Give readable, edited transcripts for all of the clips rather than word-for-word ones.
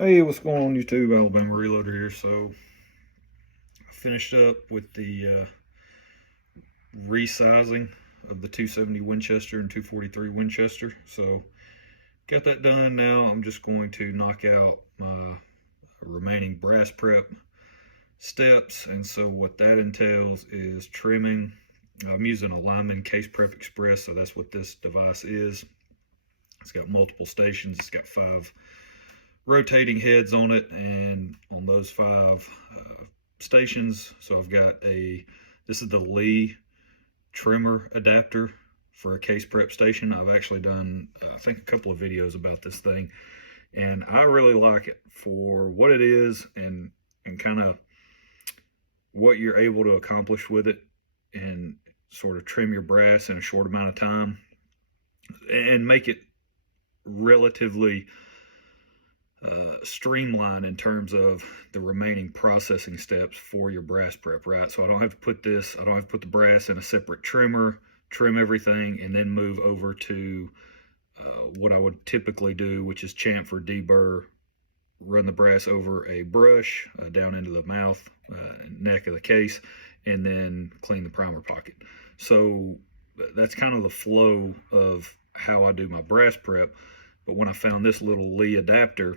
Hey, what's going on YouTube? Alabama Reloader here. So I finished up with the resizing of the 270 Winchester and 243 Winchester. So got that done. Now I'm just going to knock out my remaining brass prep steps. And so what that entails is trimming. I'm using a Lyman Case Prep Express, so that's what this device is. It's got multiple stations. It's got 5 rotating heads on it, and on those 5 stations, so I've got this is the Lee trimmer adapter for a case prep station. I've actually done I think a couple of videos about this thing, and I really like it for what it is, and kind of what you're able to accomplish with it, and sort of trim your brass in a short amount of time and make it relatively streamline in terms of the remaining processing steps for your brass prep, right? So I don't have to put the brass in a separate trimmer, trim everything, and then move over to what I would typically do, which is chamfer, deburr, run the brass over a brush down into the mouth, neck of the case, and then clean the primer pocket. So that's kind of the flow of how I do my brass prep. But when I found this little Lee adapter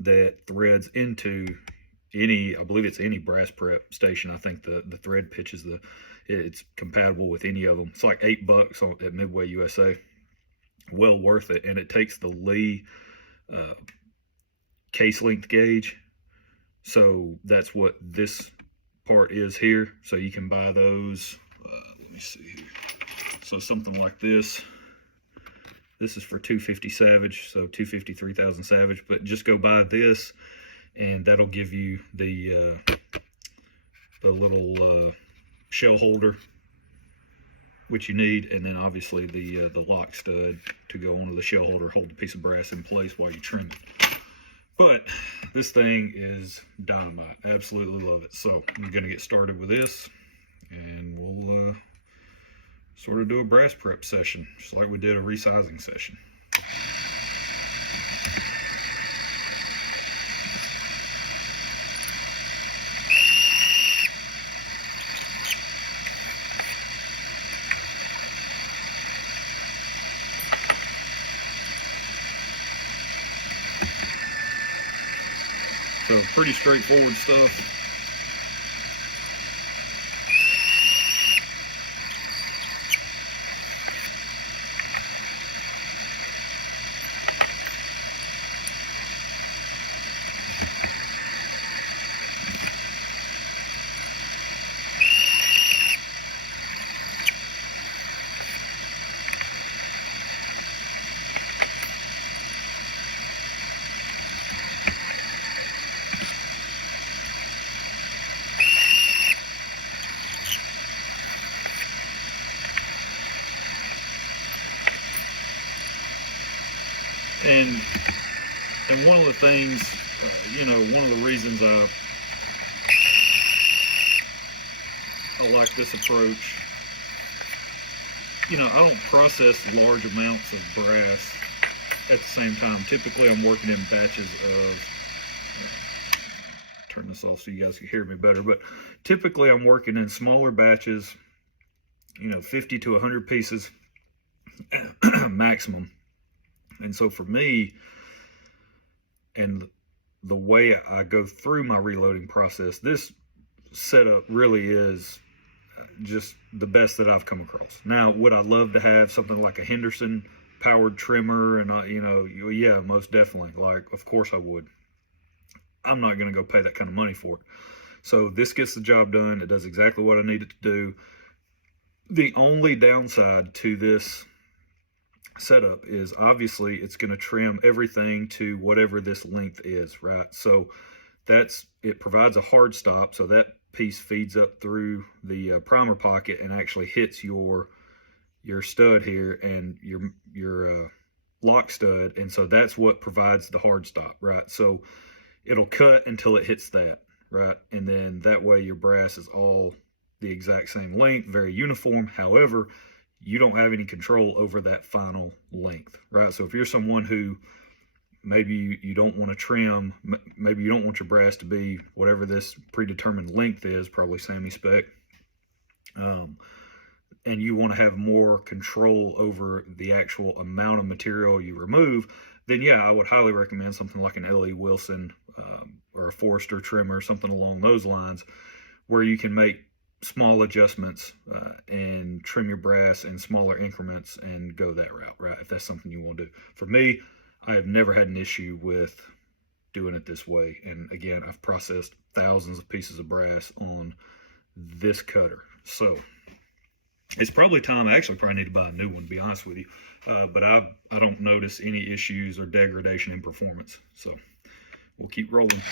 that threads into I believe it's any brass prep station. I think the thread pitch is it's compatible with any of them. It's like $8 at Midway USA. Well worth it, and it takes the Lee uh, case length gauge. So that's what this part is here. So you can buy those. Let me see here. So something like this. This is for 250 Savage, so 250 3000 Savage, but just go buy this, and that'll give you the little shell holder, which you need, and then obviously the lock stud to go onto the shell holder, hold the piece of brass in place while you trim it. But this thing is dynamite. Absolutely love it. So I'm going to get started with this, and we'll sort of do a brass prep session, just like we did a resizing session. So pretty straightforward stuff. And one of the things, one of the reasons I like this approach, I don't process large amounts of brass at the same time. Typically, I'm working in batches of, turn this off so you guys can hear me better, but typically I'm working in smaller batches, 50 to 100 pieces maximum. And so for me, and the way I go through my reloading process, this setup really is just the best that I've come across. Now, would I love to have something like a Henderson powered trimmer? And yeah, most definitely. Like, of course I would. I'm not going to go pay that kind of money for it. So this gets the job done. It does exactly what I need it to do. The only downside to this setup is obviously it's going to trim everything to whatever this length is, right? So it provides a hard stop, so that piece feeds up through the primer pocket and actually hits your stud here and your lock stud, and so that's what provides the hard stop, right? So it'll cut until it hits that, right? And then that way your brass is all the exact same length, very uniform. However, you don't have any control over that final length, right? So if you're someone who maybe you don't want to trim, maybe you don't want your brass to be whatever this predetermined length is, probably Sammy spec, and you want to have more control over the actual amount of material you remove, then yeah, I would highly recommend something like an L.E. Wilson or a Forester trimmer, something along those lines, where you can make small adjustments and trim your brass in smaller increments and go that route, right? If that's something you want to do. For me, I have never had an issue with doing it this way. And again, I've processed thousands of pieces of brass on this cutter. So it's probably time. I actually probably need to buy a new one, to be honest with you. But I don't notice any issues or degradation in performance. So we'll keep rolling.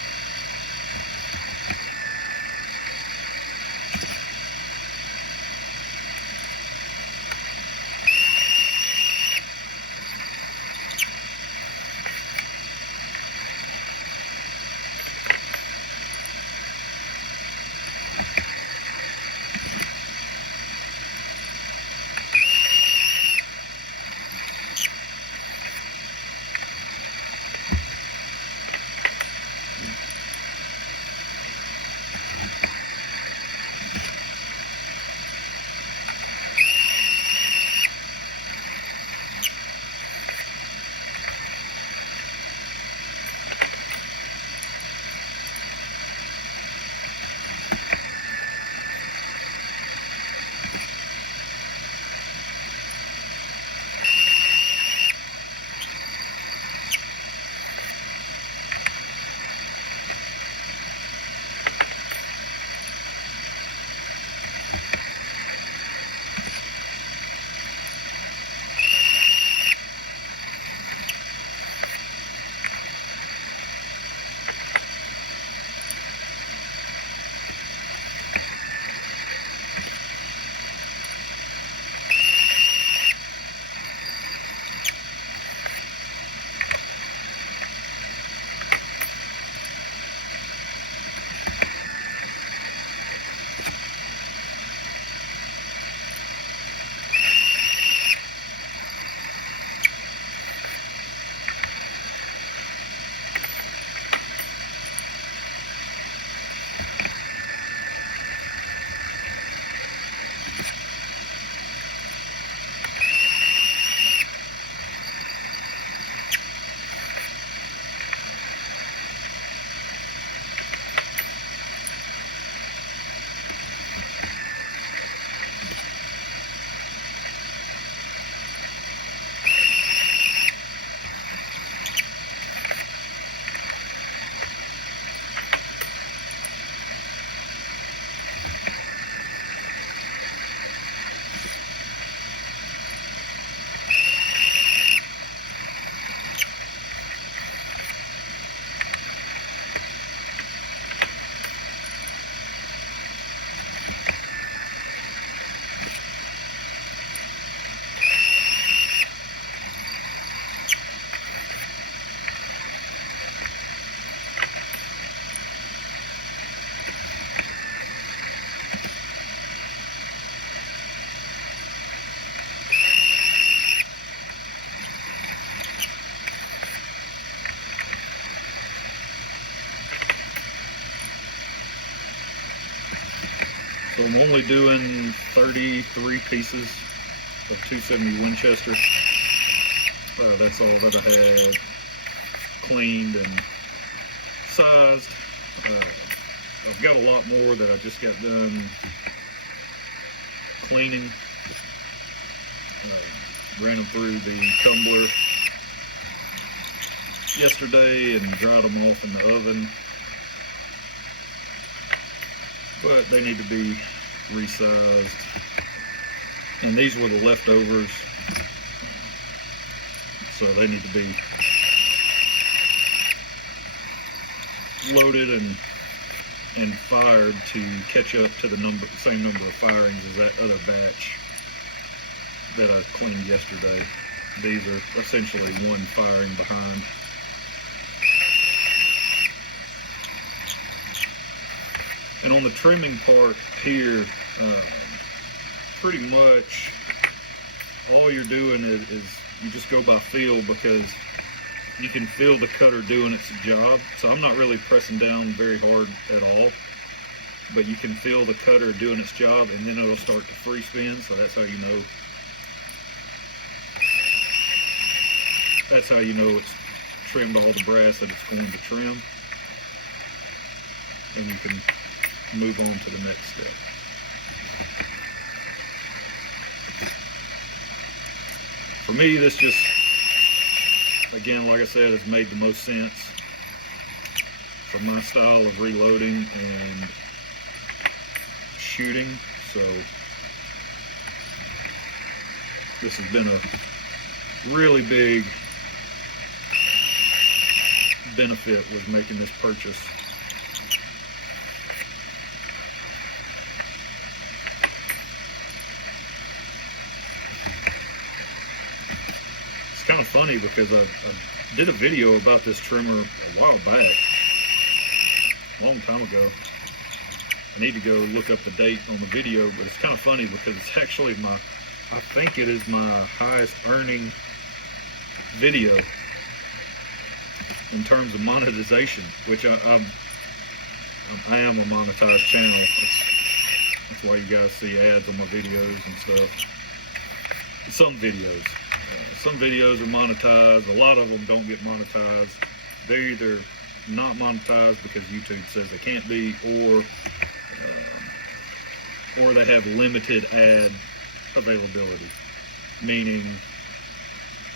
So I'm only doing 33 pieces of 270 Winchester. That's all that I had cleaned and sized. I've got a lot more that I just got done cleaning. Ran them through the tumbler yesterday and dried them off in the oven. But they need to be resized. And these were the leftovers, so they need to be loaded and fired to catch up to the same number of firings as that other batch that I cleaned yesterday. These are essentially one firing behind. And on the trimming part here, pretty much all you're doing is you just go by feel, because you can feel the cutter doing its job. So I'm not really pressing down very hard at all, but you can feel the cutter doing its job, and then it'll start to free spin. So that's how you know. That's how you know it's trimmed all the brass that it's going to trim, and you can move on to the next step. For me, this just, again, like I said, has made the most sense for my style of reloading and shooting. So this has been a really big benefit with making this purchase. It's kind of funny because I did a video about this trimmer a while back, a long time ago. I need to go look up the date on the video, but it's kind of funny because it's actually I think it is my highest earning video in terms of monetization, which I am a monetized channel. That's why you guys see ads on my videos and stuff. Some videos are monetized. A lot of them don't get monetized. They're either not monetized because YouTube says they can't be, or they have limited ad availability, meaning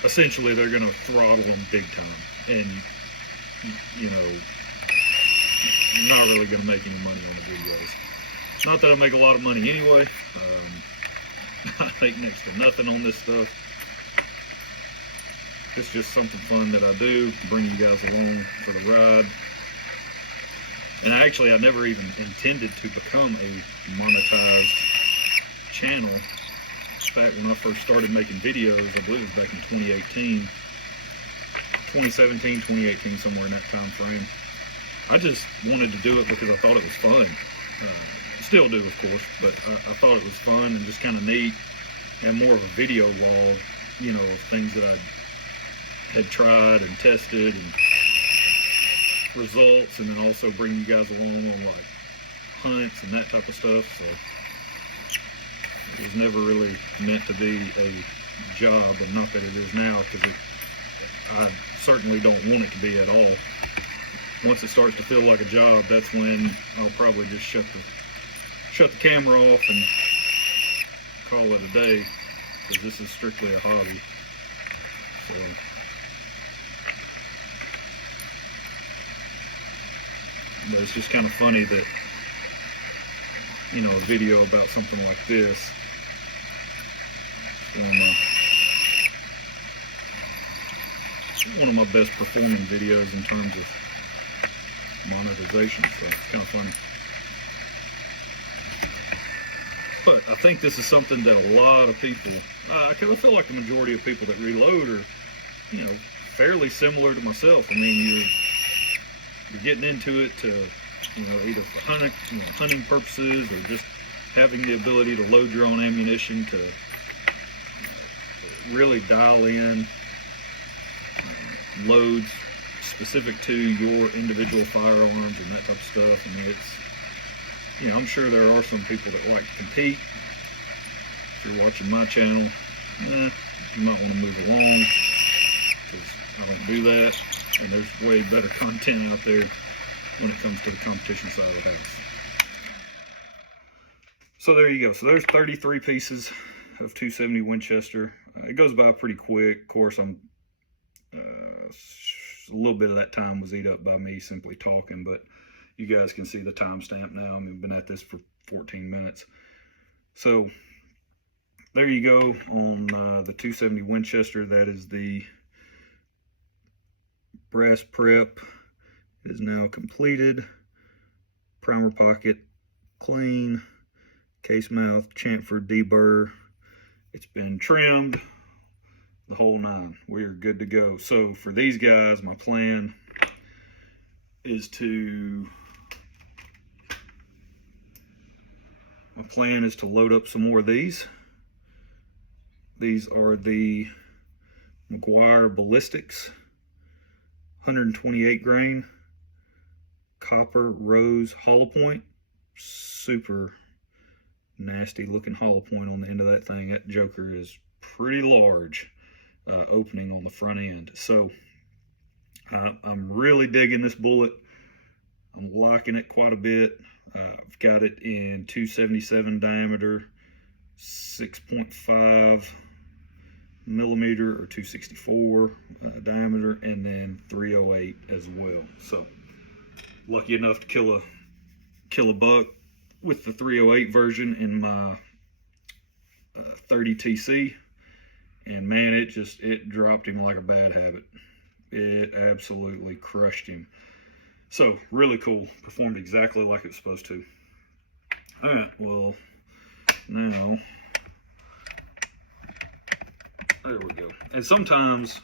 essentially they're going to throttle them big time, and you know, you're not really going to make any money on the videos. Not that I make a lot of money anyway. I make next to nothing on this stuff. It's just something fun that I do, bring you guys along for the ride. And actually, I never even intended to become a monetized channel. In fact, when I first started making videos, I believe it was back in 2018, 2017, 2018, somewhere in that time frame. I just wanted to do it because I thought it was fun. Still do, of course, but I thought it was fun and just kind of neat, and more of a video log, you know, of things that I had tried and tested and results, and then also bring you guys along on like hunts and that type of stuff. So it was never really meant to be a job, and not that it is now, because I certainly don't want it to be at all. Once it starts to feel like a job, that's when I'll probably just shut the camera off and call it a day, because this is strictly a hobby. So but it's just kind of funny that, you know, a video about something like this, one of my best performing videos in terms of monetization, so it's kind of funny. But I think this is something that a lot of people, I kind of feel like the majority of people that reload are, you know, fairly similar to myself. I mean, you're getting into it to, you know, either for hunting purposes, or just having the ability to load your own ammunition, to really dial in loads specific to your individual firearms and that type of stuff. I mean, it's, you know, I'm sure there are some people that like to compete. If you're watching my channel, you might want to move along, because I don't do that, and there's way better content out there when it comes to the competition side of the house. So there you go. So there's 33 pieces of 270 Winchester. It goes by pretty quick. Of course, I'm a little bit of that time was eat up by me simply talking, but you guys can see the timestamp now. I mean, I've been at this for 14 minutes. So there you go on the 270 Winchester. That is the brass prep. It is now completed. Primer pocket clean. Case mouth chamfered deburr. It's been trimmed. The whole nine. We are good to go. So for these guys, my plan is to load up some more of these. These are the Meguiar Ballistics. 128 grain copper rose hollow point. Super nasty looking hollow point on the end of that thing. That joker is pretty large, opening on the front end. So I'm really digging this bullet. I'm liking it quite a bit. I've got it in 277 diameter, 6.5 millimeter or 264 diameter, and then 308 as well. So lucky enough to kill a buck with the 308 version in my 30 TC, and man, it dropped him like a bad habit. It absolutely crushed him. So really cool, performed exactly like it was supposed to. All right, well, now there we go. And sometimes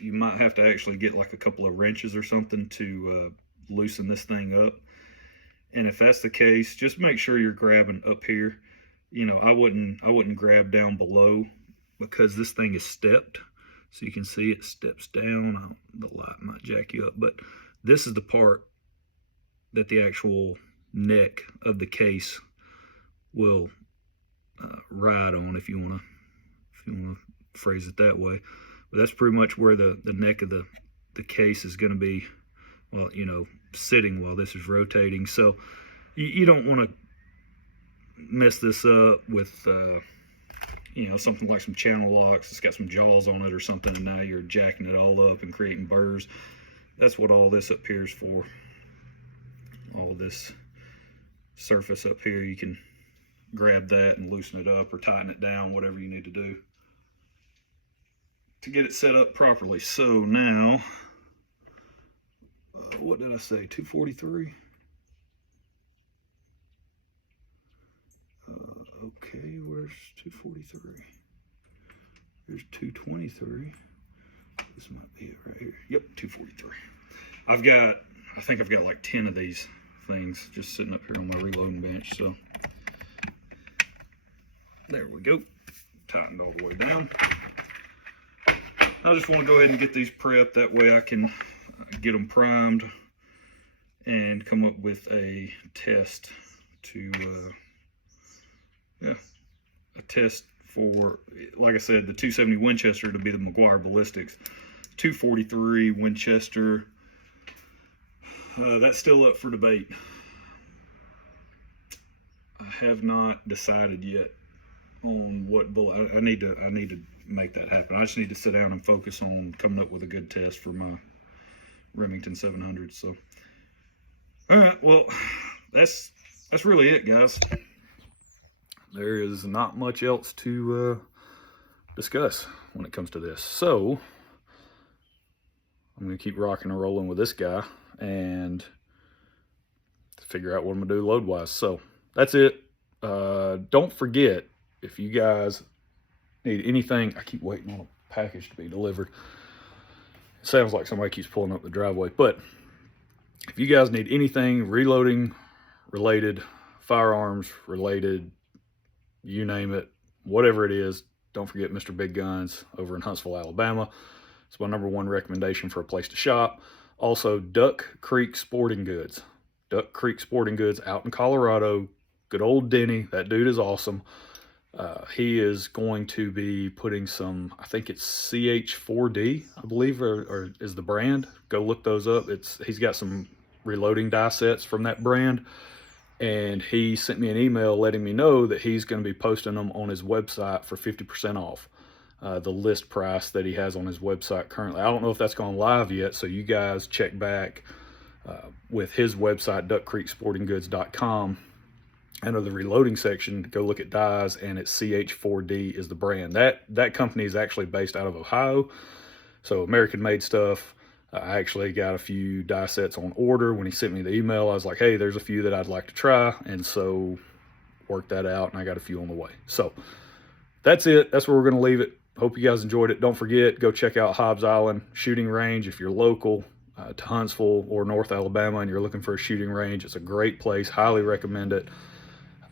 you might have to actually get like a couple of wrenches or something to loosen this thing up. And if that's the case, just make sure you're grabbing up here. You know, I wouldn't grab down below, because this thing is stepped. So you can see it steps down. The light might jack you up, but this is the part that the actual neck of the case will ride on, if you want to phrase it that way. But that's pretty much where the neck of the case is going to be, well, you know, sitting while this is rotating. So you don't want to mess this up with you know, something like some channel locks. It's got some jaws on it or something, and now you're jacking it all up and creating burrs. That's what all this up here is for. All this surface up here, you can grab that and loosen it up or tighten it down, whatever you need to do to get it set up properly. So now, what did I say, 243? Okay, where's 243? There's 223. This might be it right here. Yep, 243. I think I've got like 10 of these things just sitting up here on my reloading bench. So there we go. Tightened all the way down. I just want to go ahead and get these prepped. That way I can get them primed and come up with a test to, a test for, like I said, the 270 Winchester to be the Meguiar Ballistics. 243 Winchester, that's still up for debate. I have not decided yet on what bullet. I need to make that happen. I just need to sit down and focus on coming up with a good test for my Remington 700. So, all right, well, that's really it, guys. There is not much else to discuss when it comes to this. So I'm going to keep rocking and rolling with this guy and figure out what I'm going to do load-wise. So that's it. Don't forget, if you guys need anything, I keep waiting on a package to be delivered. It sounds like somebody keeps pulling up the driveway. But if you guys need anything reloading related, firearms related, you name it, whatever it is, don't forget Mr. Big Guns over in Huntsville, Alabama. It's my #1 recommendation for a place to shop. Also, Duck Creek Sporting Goods. Duck Creek Sporting Goods out in Colorado. Good old Denny. That dude is awesome. He is going to be putting some, I think it's CH4D, I believe, or is the brand. Go look those up. He's got some reloading die sets from that brand. And he sent me an email letting me know that he's going to be posting them on his website for 50% off the list price that he has on his website currently. I don't know if that's gone live yet, so you guys check back with his website, duckcreeksportinggoods.com. Under the reloading section, go look at dies, and it's CH4D is the brand. That company is actually based out of Ohio, so American-made stuff. I actually got a few die sets on order. When he sent me the email, I was like, hey, there's a few that I'd like to try. And so worked that out, and I got a few on the way. So that's it. That's where we're going to leave it. Hope you guys enjoyed it. Don't forget, go check out Hobbs Island Shooting Range if you're local to Huntsville or North Alabama and you're looking for a shooting range. It's a great place. Highly recommend it.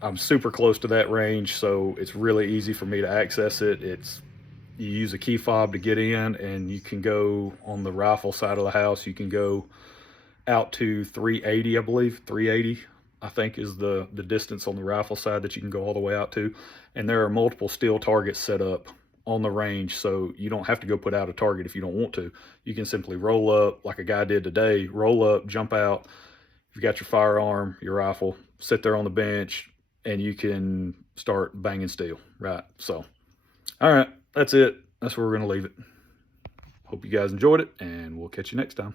I'm super close to that range, so it's really easy for me to access it. It's You use a key fob to get in, and you can go on the rifle side of the house. You can go out to 380, I believe. 380, I think, is the distance on the rifle side that you can go all the way out to. And there are multiple steel targets set up on the range, so you don't have to go put out a target if you don't want to. You can simply roll up like a guy did today, roll up, jump out. You've got your firearm, your rifle, sit there on the bench, and you can start banging steel, right? So, all right, that's it. That's where we're going to leave it. Hope you guys enjoyed it, and we'll catch you next time.